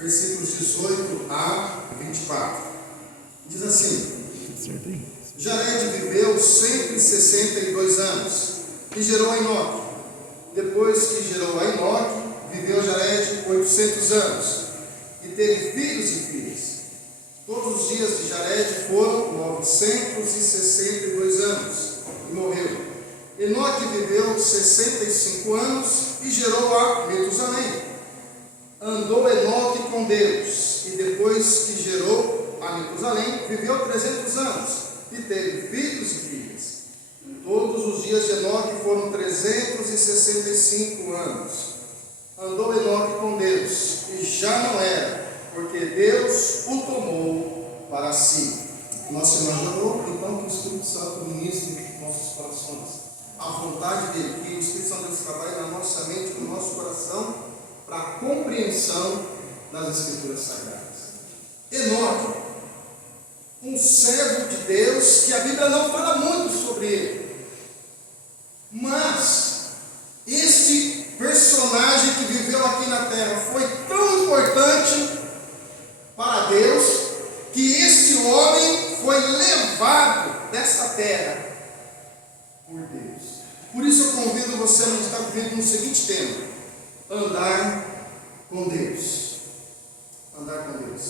versículos 18 a 24. Diz assim: Jared viveu 162 anos e gerou a Enoque. Depois que gerou a Enoque, viveu Jared 800 anos e teve filhos e filhas. Todos os dias de Jared foram 962 anos e morreu. Enoque viveu 65 anos e gerou a Metusalém. Andou Enoque com Deus e depois que gerou a Metusalém, viveu 300 anos e teve filhos e filhas. Todos os dias de Enoque foram 365 anos. Andou Enoque com Deus e já não era, porque Deus o tomou para si. Nosso irmão já orou, então que o Espírito Santo ministre em nossos corações a vontade dele, que o Espírito Santo trabalhe na nossa mente, no nosso coração, para a compreensão das Escrituras Sagradas. Enoque, um servo de Deus, que a Bíblia não fala muito sobre ele, mas este personagem que viveu aqui na terra foi tão importante para Deus, que este homem foi levado dessa terra por Deus. Por isso eu convido você a meditar comigo no seguinte tema: andar com Deus. Andar com Deus.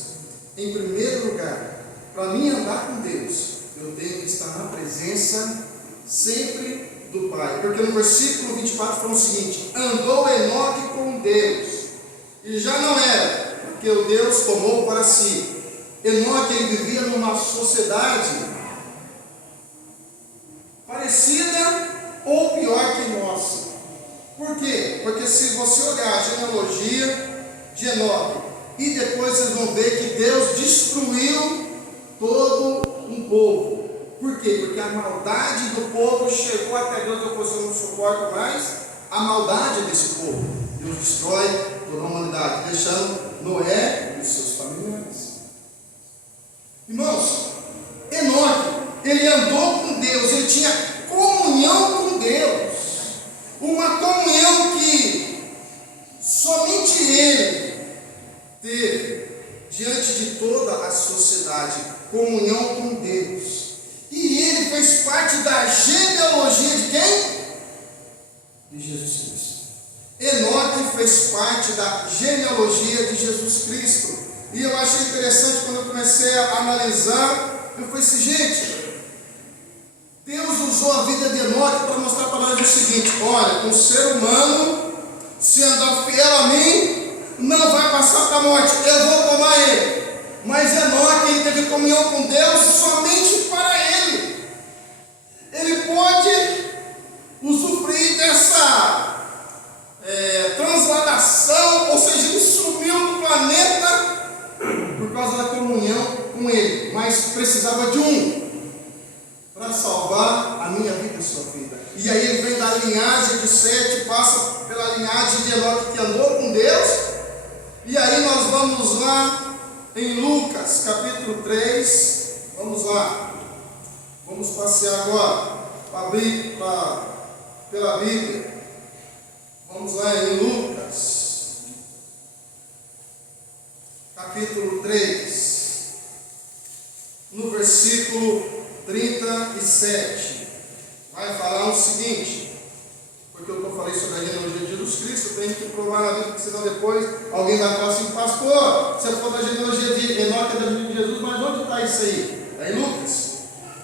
Em primeiro lugar, para mim andar com Deus, eu tenho que estar na presença sempre do Pai. Porque no versículo 24 fala o seguinte: andou Enoque com Deus e já não era, porque o Deus tomou para si. Enoque, ele vivia numa sociedade parecida ou pior que nossa. Por quê? Porque se você olhar a genealogia de Enoque e depois vocês vão ver que Deus destruiu todo um povo. Por quê? Porque a maldade do povo chegou até Deus. Eu não suporto mais a maldade desse povo. Deus destrói toda a humanidade, deixando Noé e seus familiares. Irmãos, Enoque, ele andou com Deus, ele tinha comunhão com Deus, uma comunhão que somente ele teve diante de toda a sociedade, comunhão com Deus. E ele fez parte da genealogia de quem? De Jesus Cristo. Enoque fez parte da genealogia de Jesus Cristo. E eu achei interessante quando eu comecei a analisar. Eu falei assim, gente, Deus usou a vida de Enoque para mostrar para nós o seguinte: olha, um ser humano, se andar fiel a mim, não vai passar para a morte, eu vou tomar ele. Mas Enoque, ele teve comunhão com Deus somente para ele. Ele pode usufruir dessa transladação, ou seja, ele sumiu do planeta por causa da comunhão com ele, mas precisava de um para salvar a minha vida e a sua vida. E aí ele vem da linhagem de Sete, passa pela linhagem de Enoque, que andou com Deus. E aí nós vamos lá em Lucas capítulo 3, vamos lá, vamos passear agora pela Bíblia. Vamos lá em Lucas capítulo 3, no versículo 37, vai falar o seguinte, porque eu falei sobre a genealogia de Jesus Cristo, eu tenho que provar na vida, porque senão depois alguém vai falar assim: pastor, você for da genealogia de Enoque, da genealogia de Jesus, mas onde está isso aí? É em Lucas,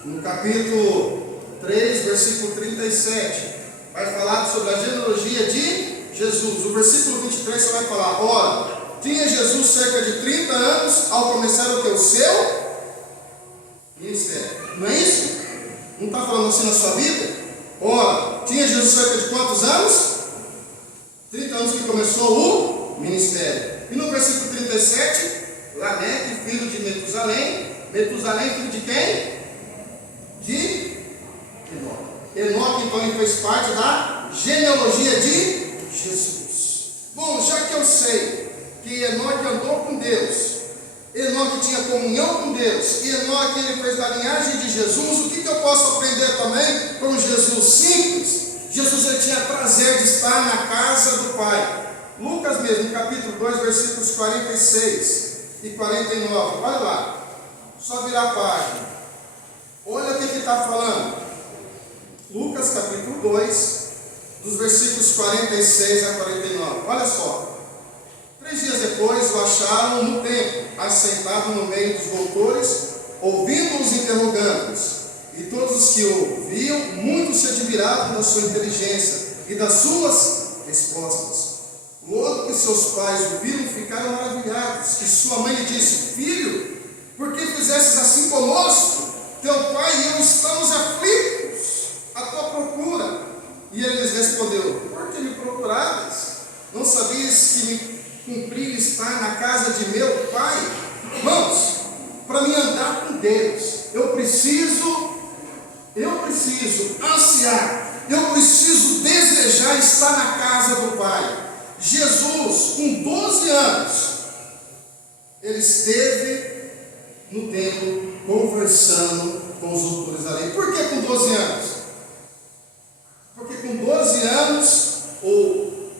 no capítulo 3, versículo 37, vai falar sobre a genealogia de Jesus. O versículo 23 só vai falar: ora, tinha Jesus cerca de 30 anos ao começar o seu ministério. Não é isso? Não está falando assim na sua Bíblia? Ora, tinha Jesus cerca de quantos anos? 30 anos que começou o ministério. E no versículo 37, Lameque, filho de Metusalém. Metusalém, filho de quem? De Enoque. Enoque, então, ele fez parte da genealogia de Jesus. Bom, já que eu sei que Enoque andou com Deus, Enoque tinha comunhão com Deus, e Enoque, ele fez da linhagem de Jesus, o que eu posso aprender também com Jesus? Simples. Jesus, ele tinha prazer de estar na casa do Pai. Lucas mesmo, capítulo 2, versículos 46 e 49. Olha lá. Só virar a página. Olha o que está falando. Lucas capítulo 2, dos versículos 46 a 49. Olha só. 3 dias depois o acharam no templo, assentado no meio dos doutores, ouvindo-os interrogando-os. E todos os que o ouviam, muitos se admiravam da sua inteligência e das suas respostas. Logo que seus pais o viram, ficaram maravilhados. E sua mãe lhe disse: Filho, por que fizestes assim conosco? Teu pai e eu estamos aflitos à tua procura. E ele lhes respondeu: Por que me procurais? Não sabias que me cumpria estar na casa de meu pai? Irmãos, para me andar com Deus, eu preciso ansiar, eu preciso desejar estar na casa do Pai. Jesus, com 12 anos, ele esteve no templo conversando com os doutores da lei. Por que com 12 anos? Porque com 12 anos, o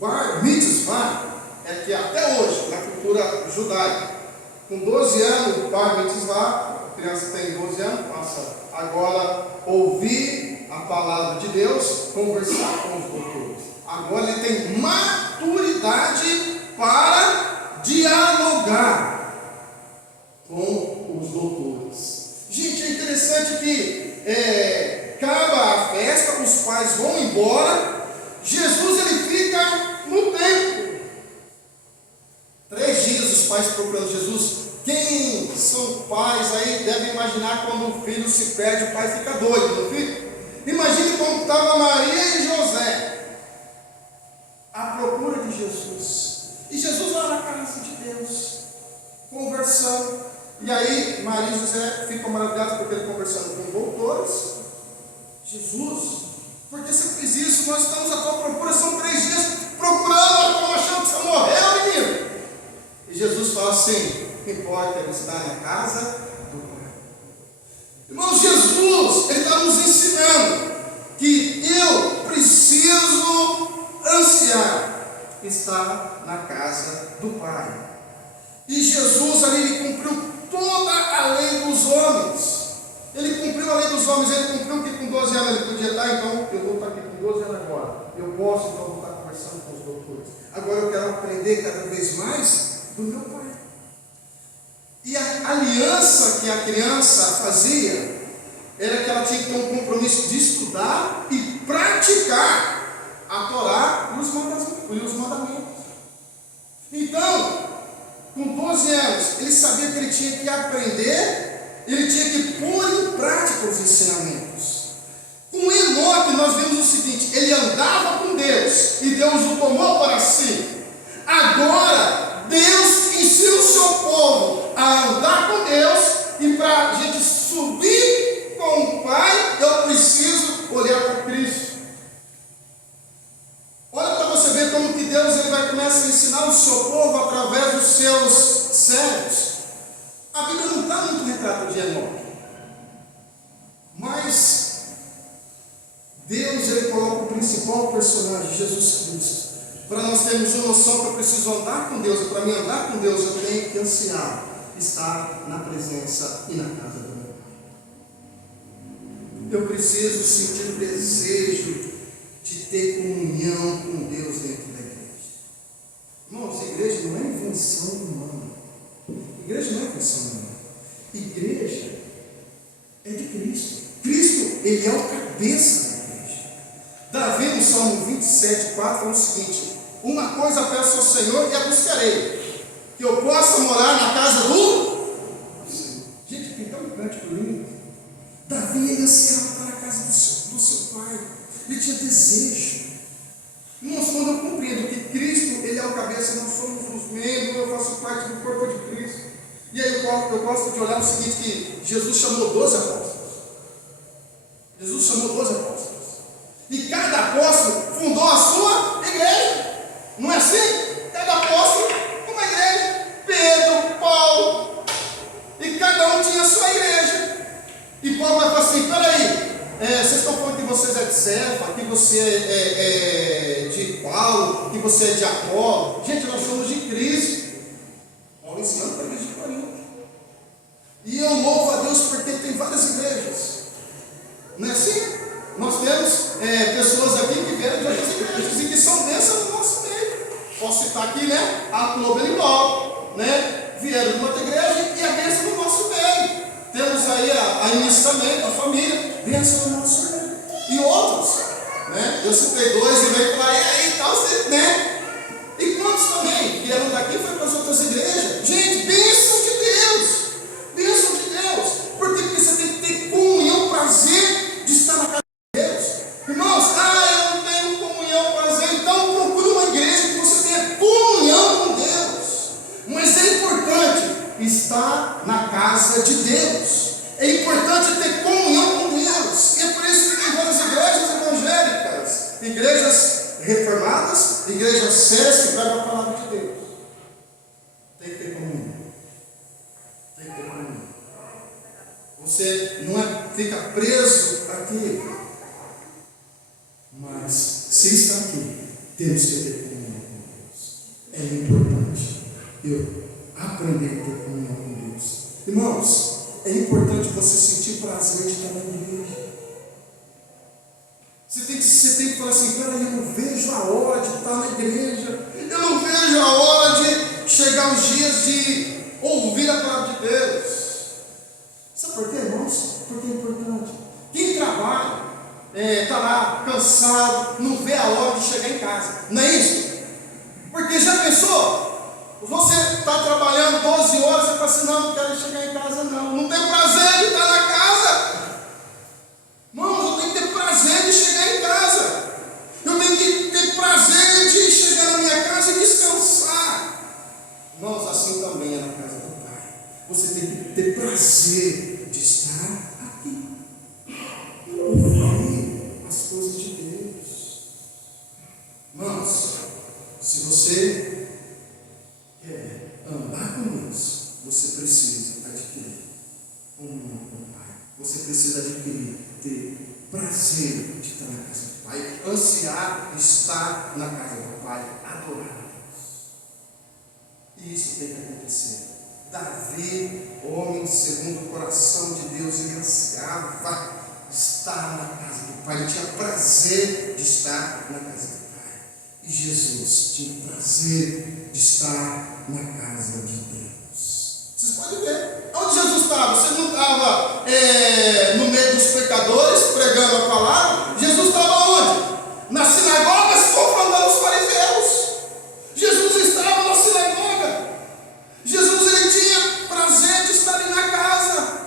bar mitzvah, é que até hoje, na cultura judaica, com 12 anos, o bar mitzvah, a criança tem 12 anos, passa agora ouvir a palavra de Deus, conversar com os doutores. Agora ele tem maturidade para dialogar com os doutores. Gente, é interessante que acaba a festa, os pais vão embora, Jesus ele fica no templo. 3 dias os pais procurando Jesus. Quem são pais aí deve imaginar quando o filho se perde, o pai fica doido, não fica? Imagine como estava Maria e José à procura de Jesus. E Jesus lá na casa de Deus, conversando. E aí Maria e José ficam maravilhados porque ele conversando com doutores. Jesus, por que você fez isso? Nós estamos à tua procura, são 3 dias procurando, como achando que você morreu, menino. E Jesus fala assim: o que importa é estar na casa do Pai. Irmãos, Jesus, ele está nos ensinando que eu preciso ansiar estar na casa do Pai. E Jesus ali, ele cumpriu toda a lei dos homens. Ele cumpriu a lei dos homens, ele cumpriu que com 12 anos ele podia estar, então eu vou estar aqui com 12 anos agora. Eu posso, então vou estar conversando com os doutores. Agora eu quero aprender cada vez mais do meu Pai. E a aliança que a criança fazia era que ela tinha que ter um compromisso de estudar e praticar a Torá e os mandamentos. Então, com 12 anos, ele sabia que ele tinha que aprender, ele tinha que pôr em prática os ensinamentos. Com Enoque nós vemos o seguinte: ele andava com Deus e Deus o tomou para si. Agora Deus ensina o seu povo a andar com Deus, e para a gente subir com o Pai, eu preciso olhar para Cristo. Olha para você ver como que Deus ele vai começar a ensinar o seu povo através dos seus servos. A Bíblia não está muito retrato de Enoque, mas Deus ele coloca o principal personagem, Jesus Cristo, para nós termos uma noção que eu preciso andar com Deus. E para mim andar com Deus eu tenho que ansiar estar na presença e na casa do meu Pai. Eu preciso sentir o desejo de ter comunhão com Deus dentro da igreja. Irmãos, a igreja não é invenção humana. Igreja não é invenção humana. Igreja é de Cristo. Cristo, ele é o cabeça da igreja. Davi, no Salmo 27, 4, fala o seguinte: uma coisa peço ao Senhor e a buscarei, que eu possa morar na casa do Senhor. Gente, que tão cântico lindo. Davi, ele ansiava estar na casa do seu pai. Ele tinha desejo. Irmãos, quando eu compreendo que Cristo, ele é o cabeça, nós somos os membros, eu faço parte do corpo de Cristo. E aí eu gosto de olhar o seguinte, que Jesus chamou 12 apóstolos. Jesus chamou 12 apóstolos. E cada apóstolo fundou a sua igreja. Não é assim? Cada apóstolo, uma igreja. Pedro, Paulo. E cada um tinha a sua igreja. E Paulo vai falar assim: peraí, vocês estão falando que vocês é de Cefa, que você é de Paulo, que você você é de Apolo. Gente, nós somos de Cristo. Paulo ensinando para a igreja de Corinto. E eu louvo a Deus porque tem várias igrejas. Não é assim? Nós temos pessoas aqui que vieram de outras igrejas e que são bênçãos no nosso meio. Posso citar aqui, né? A Globo, né? Vieram de uma outra igreja e a bênção no nosso meio. Temos aí a Início também, a família, bênção no nosso meio. E outros, né? Eu citei dois e veio falar, e aí, tal, né? E quantos também vieram daqui e foram para as outras igrejas? Gente, bênção de Deus! Bênção de Deus! Por quê? Porque você tem que ter comunhão, prazer de estar na casa de Deus. Irmãos, eu não tenho comunhão, prazer, então procure uma igreja que você tenha comunhão com Deus. Mas é importante estar na casa de Deus. É importante ter comunhão com Deus. E é por isso que tem várias igrejas evangélicas, igrejas reformadas, igrejas sérias que pregam a palavra de Deus. Tem que ter comunhão. Tem que ter comunhão. Você não fica preso aqui. Mas se está aqui, temos que ter comunhão com Deus. É importante eu aprender a ter comunhão com Deus. Irmãos, é importante você sentir prazer de estar na igreja. Você tem que falar assim, cara, eu não vejo a hora de estar na igreja. Eu não vejo a hora de chegar os dias de ouvir a palavra de Deus. Sabe por quê, irmãos? Porque é importante. Quem trabalha, está lá cansado, não vê a hora de chegar em casa. Não é isso? Porque já pensou? Você está trabalhando 12 horas e fala assim, não quero chegar em casa não. Não tem prazer de estar na casa. Irmãos, eu tenho que ter prazer de chegar em casa. Eu tenho que ter prazer de chegar na minha casa e descansar. Irmãos, assim também é na casa do Pai. Você tem que ter prazer de estar aqui. Ouvir as coisas de Deus. Irmãos, se você quer andar com Deus, você precisa adquirir comunhão com o Pai. Você precisa adquirir, ter prazer de estar na casa do Pai, ansiar estar na casa do Pai, adorar a Deus. E isso tem que acontecer. Davi, homem segundo o coração de Deus, ele ansiava estar na casa do Pai, ele tinha prazer de estar na casa do Pai. E Jesus tinha prazer de estar na casa de Deus. Vocês podem ver. Onde Jesus estava? Você não estava no meio dos pecadores, pregando a palavra? Jesus estava onde? Nas sinagogas, confrontando os fariseus. Jesus estava na sinagoga. Jesus, ele tinha prazer de estar ali na casa.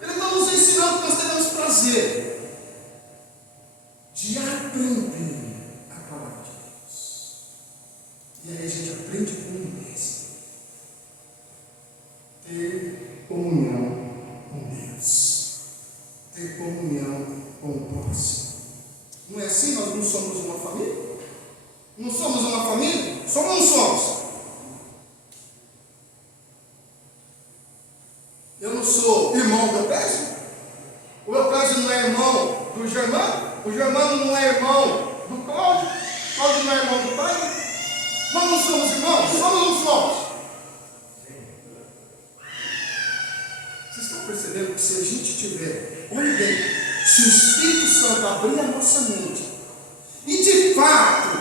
Ele está nos ensinando que nós temos prazer de aprender a palavra de Deus. E aí a gente aprende com o mestre. Ter comunhão com Deus. Ter comunhão com o próximo. Não é assim? Nós não somos uma família? Não somos uma família? Somos ou não somos? Eu não sou irmão do Eupésio? O Eupésio não é irmão do Germano? O Germano não é irmão do Cláudio? Cláudio não é irmão do pai? Nós não somos irmãos? Somos ou não somos? Vocês estão percebendo que se a gente tiver, olha bem, se o Espírito Santo abrir a nossa mente, e de fato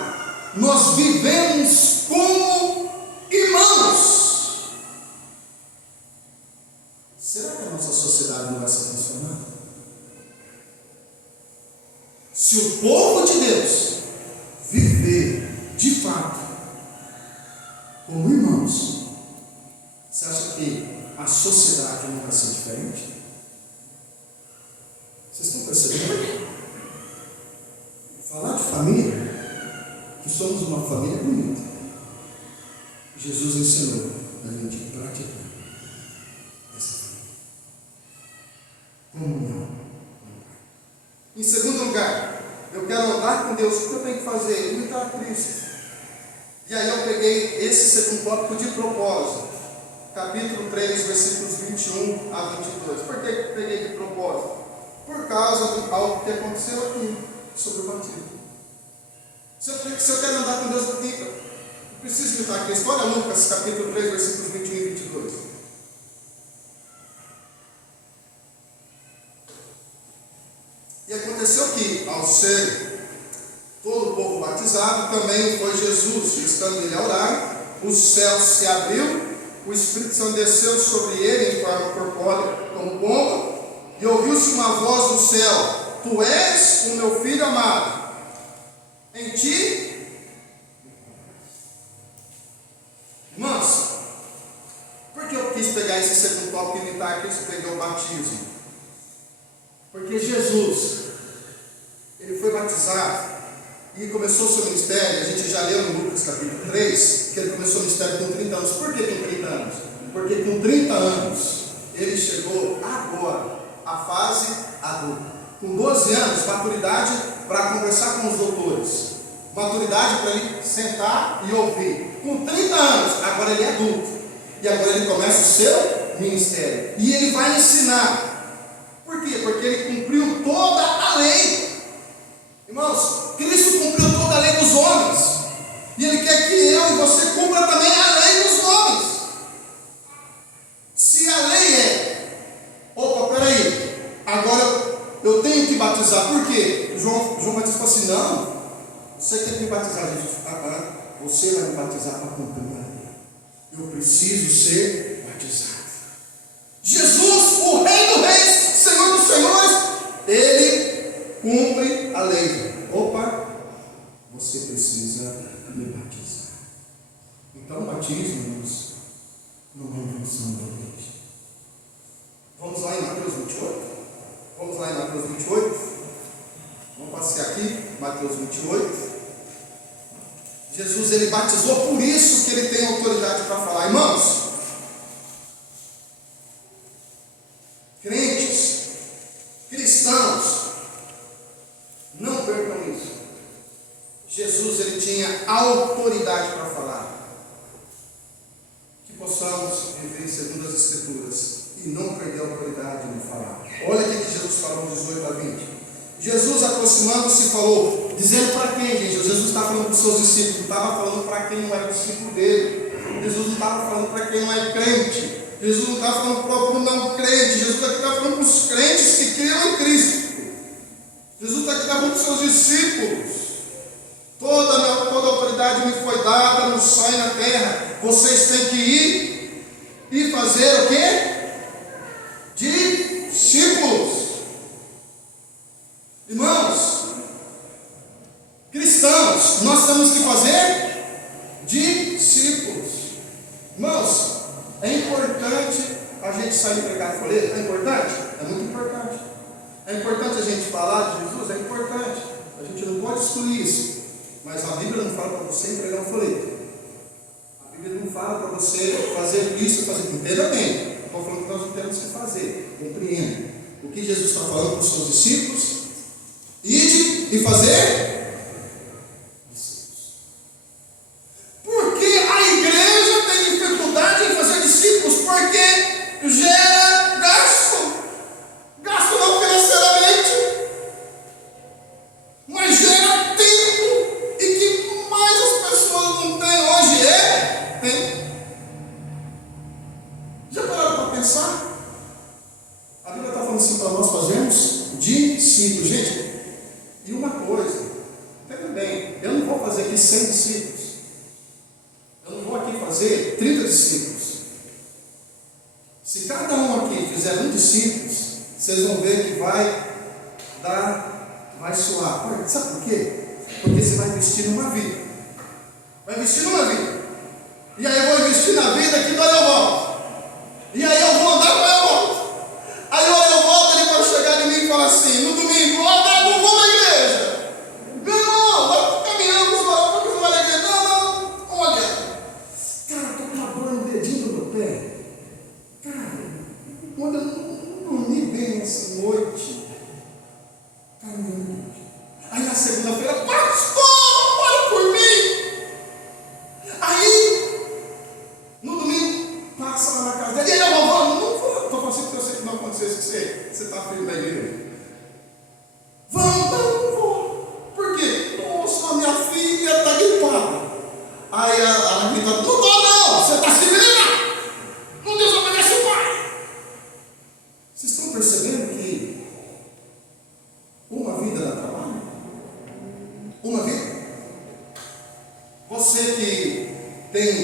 nós vivemos como irmãos, será que a nossa sociedade não vai se transformar? Se o povo de Deus viver de fato como irmãos, você acha que a sociedade não vai ser diferente? Vocês estão percebendo? Falar de família, que somos uma família bonita. Jesus ensinou a gente praticar essa família. Comunhão. Em segundo lugar, eu quero andar com Deus. O que eu tenho que fazer? Imitar a Cristo. E aí eu peguei esse segundo tópico de propósito. Capítulo 3, versículos 21 a 22. Por que eu peguei de propósito? Por causa de algo que aconteceu aqui, sobre o batismo. Se eu quero andar com Deus, Preciso imitar aqui. Olha Lucas capítulo 3, versículos 21 e 22. E aconteceu que, ao ser todo o povo batizado, também foi Jesus. E estando ele a orar, o céu se abriu, o Espírito Santo desceu sobre ele em forma corpórea como pomba, e ouviu-se uma voz do céu: Tu és o meu filho amado, em ti. Irmãos, por que eu quis pegar esse segundo tópico e imitar aqui? Eu peguei o batismo. Porque Jesus, ele foi batizado e começou o seu ministério. A gente já leu no Lucas capítulo 3 que ele começou o ministério com 30 anos. Por que com 30 anos? Porque com 30 anos ele chegou agora à fase adulta. Com 12 anos, maturidade para conversar com os doutores, maturidade para ele sentar e ouvir. Com 30 anos, agora ele é adulto, e agora ele começa o seu ministério, e ele vai ensinar. Por quê? Porque ele cumpriu toda a lei. Irmãos, Cristo cumpriu toda a lei dos homens, e ele quer que eu e você cumpra também a lei dos homens. Se a lei opa, peraí, agora eu tenho que batizar. Por quê? João Batista falou assim: não, você tem que me batizar. Jesus, você vai me batizar para cumprir a lei. Eu preciso ser batizado. Jesus, o Rei dos Reis, Senhor dos Senhores, ele cumpre a lei. Opa, você precisa me batizar. Então, o batismo, irmãos, não é invenção da igreja. Vamos lá em Mateus 28. Vamos lá em Mateus 28. Vamos passear aqui, Mateus 28. Jesus, ele batizou, por isso que ele tem autoridade para falar. Irmãos, crentes, cristãos, não percam isso. Jesus, ele tinha autoridade para falar. Que possamos viver segundo as Escrituras e não perder a autoridade de falar. Olha o que Jesus falou, 18 a 20. Jesus, aproximando-se, falou, dizendo para quem, gente? Jesus estava falando para os seus discípulos, não estava falando para quem não era discípulo dele. Jesus não estava falando para quem não é crente. Jesus não estava falando para o não crente. Jesus aqui está falando para os crentes que criam em Cristo. Jesus está aqui falando para os seus discípulos. Toda a autoridade me foi dada no céu e na terra. Vocês têm que ir e fazer o quê? Discípulos. Irmãos, cristãos, nós temos que fazer discípulos. Irmãos, é importante a gente sair e pregar folheto? É importante? É muito importante. É importante a gente falar de Jesus? É importante. A gente não pode excluir isso. Mas a Bíblia não fala para você pregar um folheto. A Bíblia não fala para você fazer isso, fazer. Entenda bem. Estou falando que nós não temos que fazer. Compreenda. O que Jesus está falando para os seus discípulos? Ide e fazer discípulos. Porque a igreja tem dificuldade em fazer discípulos? Porque gera gasto. Gasto não financeiramente, mas gera tempo. E que mais as pessoas não têm hoje é tempo. Já pararam para pensar? A Bíblia está falando assim para nós fazermos discípulos. Gente, e uma coisa, entenda bem, eu não vou fazer aqui 100 discípulos. Eu não vou aqui fazer 30 discípulos. Se cada um aqui fizer um discípulo, vocês vão ver que vai suar. Sabe por quê? Porque você vai investir numa vida. Vai investir numa vida. E aí eu vou investir na vida que daí eu volto. E aí eu vou andar para eu volto. Aí eu volto, ele pode chegar de mim e falar assim, no domingo, não vou na igreja. Meu irmão, vai caminhando, porque você vai na igreja. Não, olha. Cara, estou com uma dor no dedinho do meu pé. Cara, quando eu não dormi bem essa noite, caminhando. Aí na segunda-feira, pastor, ora por mim. Aí, no domingo, passa lá na casa dele. E aí, eu vou, não vou. Estou falando assim porque eu sei que não aconteceu isso que você está filho da igreja. Vamos, não vou. Por quê? Nossa, minha filha está gripada. Aí a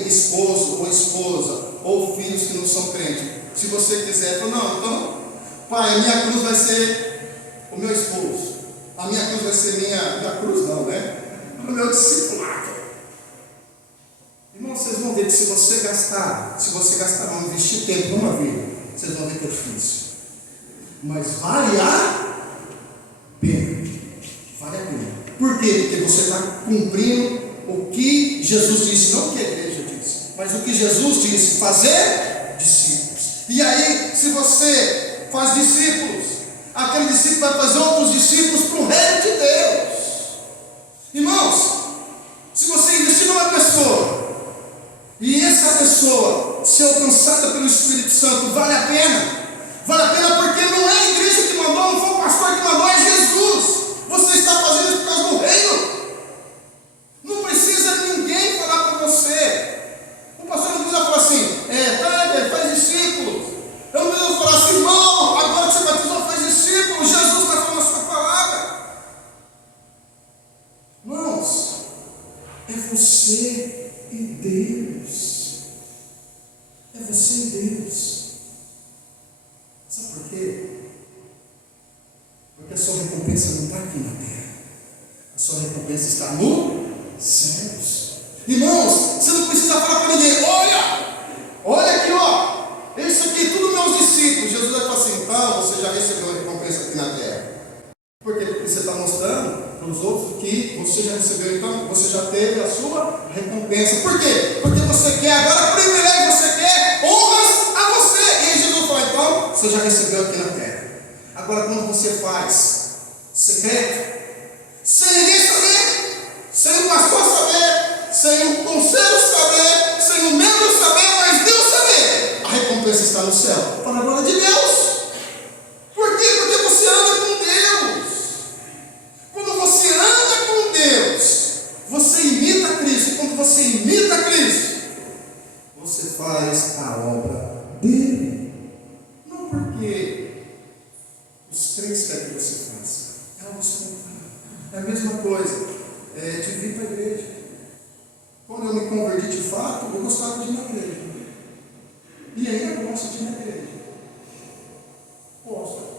esposo ou esposa, ou filhos que não são crentes. Se você quiser, fala, não, então, pai, a minha cruz vai ser o meu esposo. A minha cruz vai ser minha cruz não, né? O meu discipulado. Irmão, vocês vão ver que se você gastar, não investir tempo numa vida, vocês vão ver que é difícil. Mas vale a pena. Vale a pena. Por quê? Porque você está cumprindo o que Jesus disse, não o que a igreja disse, mas o que Jesus disse, fazer discípulos. E aí, se você faz discípulos, aquele discípulo vai fazer outros discípulos para o reino de Deus. Irmãos, se você investir numa pessoa, e essa pessoa ser alcançada pelo Espírito Santo, vale a pena. Vale a pena porque não é a igreja que mandou, não foi o pastor que mandou, é Jesus. Você está fazendo isso por causa do reino. Não precisa ninguém falar para você. O pastor não precisa falar assim, faz discípulos. Eu não preciso falar assim, irmão, agora que você batizou, faz discípulos. Jesus está falando a sua palavra. Irmãos, é você e Deus. É você e Deus. Sabe por quê? Porque a sua recompensa não está aqui na terra. A sua recompensa está nos céus. Irmãos, você não precisa falar para ninguém, olha aqui, isso aqui, tudo meus discípulos. Jesus vai falar assim, então você já recebeu a recompensa aqui na terra. Por quê? Porque você está mostrando para os outros que você já recebeu, então você já teve a sua recompensa. Por quê? Porque você quer agora privilégio, você quer honras a você. E aí Jesus fala, então você já recebeu aqui na terra. Agora quando você faz secreto, sem ninguém saber, sem o pastor saber, sem o conselho saber, sem o membro saber, mas Deus saber, a recompensa está no céu, para a glória de Deus. Por quê? Porque você anda com Deus. Quando você anda com Deus, você imita Cristo. Quando você imita Cristo, você faz a obra dele. Não porque os crentes querem que você faça. É algo espontâneo. É a mesma coisa de vir para a igreja. Quando eu me converti de fato, eu gostava de ir na igreja. E ainda gosto de ir na igreja. Gosto.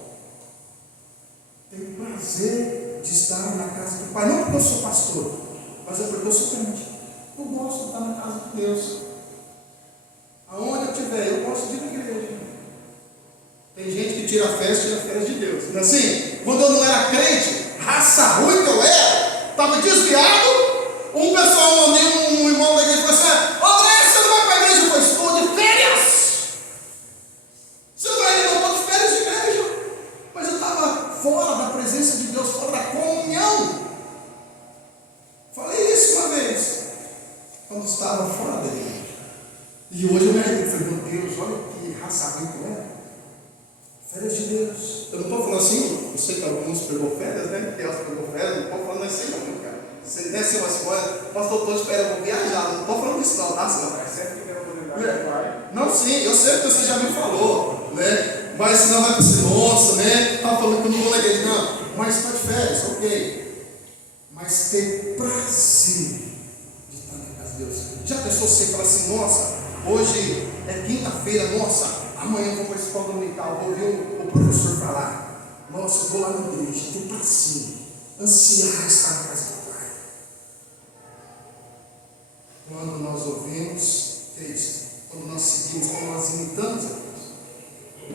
Tenho prazer de estar na casa do Pai. Não porque eu sou pastor, mas é porque eu sou crente. Eu gosto de estar na casa de Deus. Aonde eu estiver, eu gosto de ir na igreja. Tem gente que tira férias de Deus. Não é assim? Quando eu não era crente, raça ruim que eu era, estava desviado. Um pessoal, um irmão da igreja falou assim: André, você não vai para a igreja? Eu falei, estou de férias. Você não vai? Não, estou de férias de igreja. Mas eu estava fora da presença de Deus, fora da comunhão. Falei isso uma vez, quando estava fora da igreja. E hoje eu me arrependo. Falei, meu Deus, olha que raça ruim que eu era. Férias de Deus. Eu não estou falando assim, eu sei que alguns pegou férias, né? Deus pegou férias, não estou falando assim não, cara. Se desse uma escolha, o pastor todo espera, eu vou viajar, não estou falando isso não, tá, senhor? Sempre que tem a oportunidade, vai. Não, sim, eu sei que você já me falou, né? Mas senão vai ser nossa, né? Estava falando que eu não vou na igreja, não. Mas está de férias, ok. Mas ter prazer de estar na casa de Deus. Já pensou você fala assim, nossa, hoje é quinta-feira, nossa, amanhã eu vou para a escola dominical, vou ouvir o professor falar. Nossa, eu vou lá na igreja, ter prazer, ansiar estar na casa do Pai. Quando nós ouvimos, é isso. Quando nós seguimos, quando nós imitamos a Deus.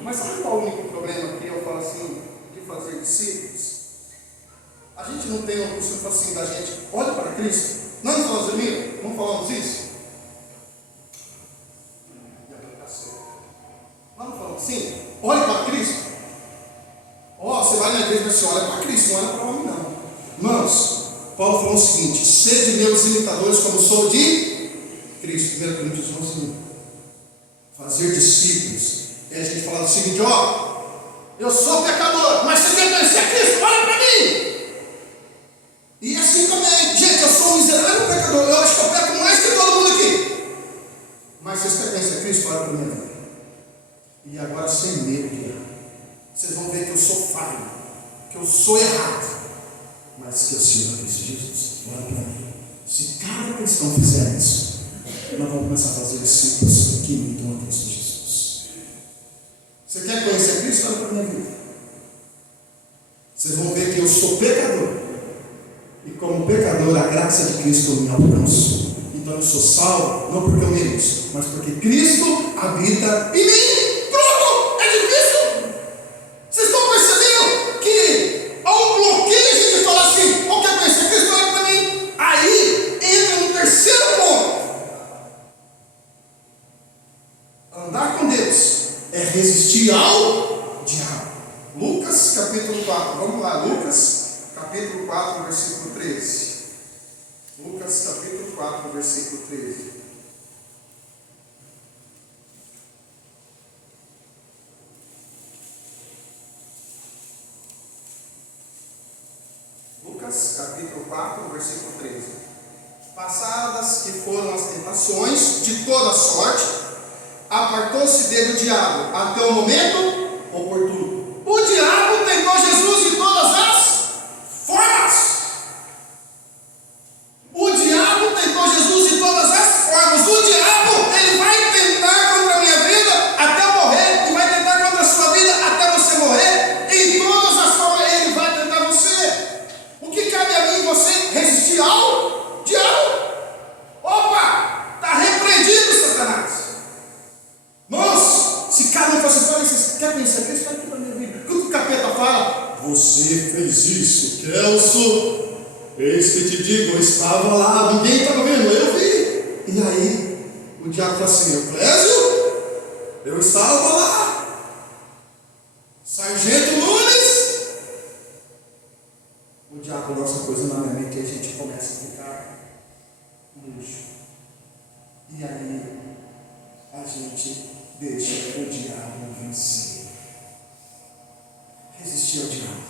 Mas sabe qual é o único problema que eu falo assim, de fazer discípulos? A gente não tem uma costume assim da gente, olha para Cristo. Nós não falamos, amigo, não falamos isso? Nós não falamos assim? Olhe para Cristo. Você vai na igreja, mas você olha para Cristo, não olha para o homem não. Irmãos, Paulo falou o seguinte: sede meus imitadores como sou de Cristo. 1 Coríntios 11. Fazer discípulos. E a gente fala o seguinte: eu sou pecador, mas você quer conhecer a Cristo? Olha para mim. E assim também, gente, eu sou um miserável pecador. Eu acho que eu peco mais que todo mundo aqui. Mas vocês querem conhecer a Cristo? Olha para mim. E agora sem medo de errar. Vocês vão ver que eu sou falho, que eu sou errado, mas que eu sirvo a Cristo Jesus. Olha para mim. Se cada cristão fizer isso, nós vamos começar a fazer discípulos que imitam a Cristo Jesus. Você quer conhecer Cristo? Olha para a minha vida. Vocês vão ver que eu sou pecador. E como pecador, a graça de Cristo me alcançou. Então eu sou salvo, não porque eu mereço, mas porque Cristo habita em mim. Pronto! É difícil! Vocês estão percebendo que há um bloqueio de falar assim: ou quer conhecer Cristo? Olha para mim. Aí entra no terceiro ponto. Andar com Deus é resistir ao diabo. Lucas capítulo 4. Vamos lá, Lucas capítulo 4, versículo 13. Lucas capítulo 4, versículo 13. Lucas capítulo 4, versículo 13. Passadas que foram as tentações de toda sorte, apartou-se dele o diabo até o momento oportuno. O diabo tentou Jesus de todas as formas. O diabo tentou Jesus de todas as formas. O diabo, ele vai tentar contra a minha vida até eu morrer, e vai tentar contra a sua vida até você morrer. Em todas as formas ele vai tentar você. O que cabe a mim e você? Resistir ao diabo. Opa, está repreendido, Satanás. Irmãos, se cada um fosse para você quer conhecer Cristo, vai aqui para a minha vida. O que o capeta fala? Você fez isso, Kelso. Eis que te digo, eu estava lá, ninguém estava vendo, eu vi. E aí, o diabo fala assim: Euclésio, eu estava lá. Sargento Nunes. O diabo lança coisa na minha mente e a gente começa a ficar luxo. E aí, a gente deixa o diabo vencer. Resistir ao diabo.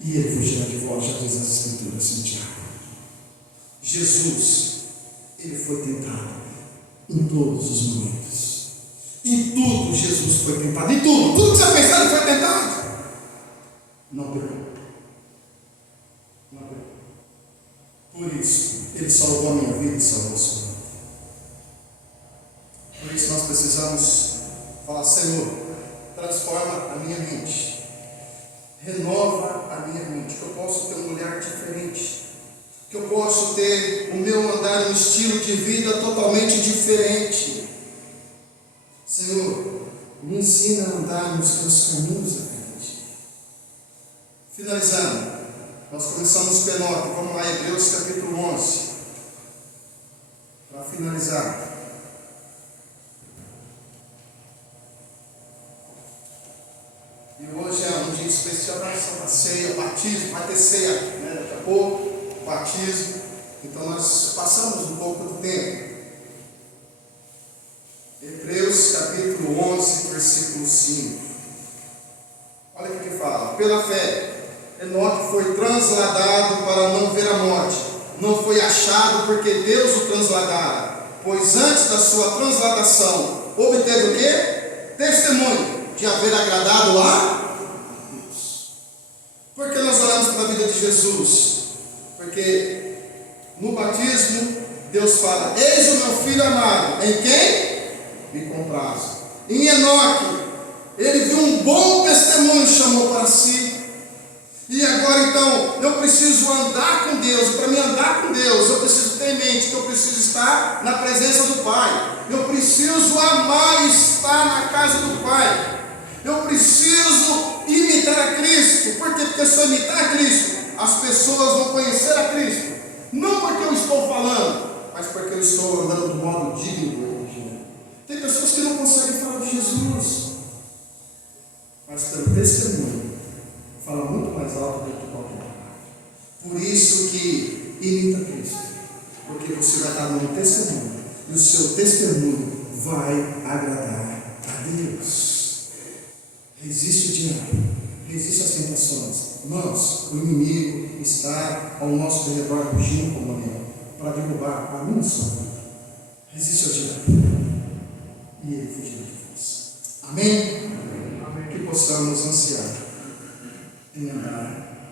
E ele fugirá de vós, já diz as Escrituras em Tiago. Jesus, ele foi tentado em todos os momentos. Em tudo Jesus foi tentado. Em tudo. Tudo que você pensar, ele foi tentado. Não pegou. Não pegou. Por isso, ele salvou a minha vida e salvou a sua vida. Por isso nós precisamos falar: Senhor, transforma a minha mente. Renova a minha mente, que eu possa ter um olhar diferente, que eu possa ter o meu andar, um estilo de vida totalmente diferente. Senhor, me ensina a andar nos teus caminhos à frente. Finalizando, nós começamos o penúltimo, vamos lá, Hebreus capítulo 11, para finalizar. E hoje é um dia especial da Santa Ceia, batismo, vai ter ceia, né, daqui a pouco, batismo. Então nós passamos um pouco do tempo. Hebreus capítulo 11, versículo 5. Olha o que ele fala: pela fé, Enoque foi transladado para não ver a morte. Não foi achado porque Deus o transladara, pois antes da sua transladação obteve o quê? Testemunho de haver agradado a Deus. Por que nós olhamos para a vida de Jesus? Porque no batismo Deus fala: eis o meu filho amado, em quem me comprazo. Em Enoque, ele viu um bom testemunho, chamou para si. E agora então, eu preciso andar com Deus. Para mim andar com Deus, eu preciso ter em mente que eu preciso estar na presença do Pai. Eu preciso amar e estar na casa do Pai. Eu preciso imitar a Cristo. Por quê? Porque se eu imitar a Cristo, as pessoas vão conhecer a Cristo. Não porque eu estou falando, mas porque eu estou andando do modo digno do Evangelho. Tem pessoas que não conseguem falar de Jesus, mas pelo testemunho fala muito mais alto do que qualquer palavra. Por isso que imita Cristo, porque você vai dar um testemunho, e o seu testemunho vai agradar a Deus. Resiste o diabo, resiste às tentações. Irmãos, o inimigo está ao nosso redor fugindo como leão, para derrubar a minha vida. Resiste ao diabo, e ele fugirá de vós. Amém? Amém? Que possamos ansiar em andar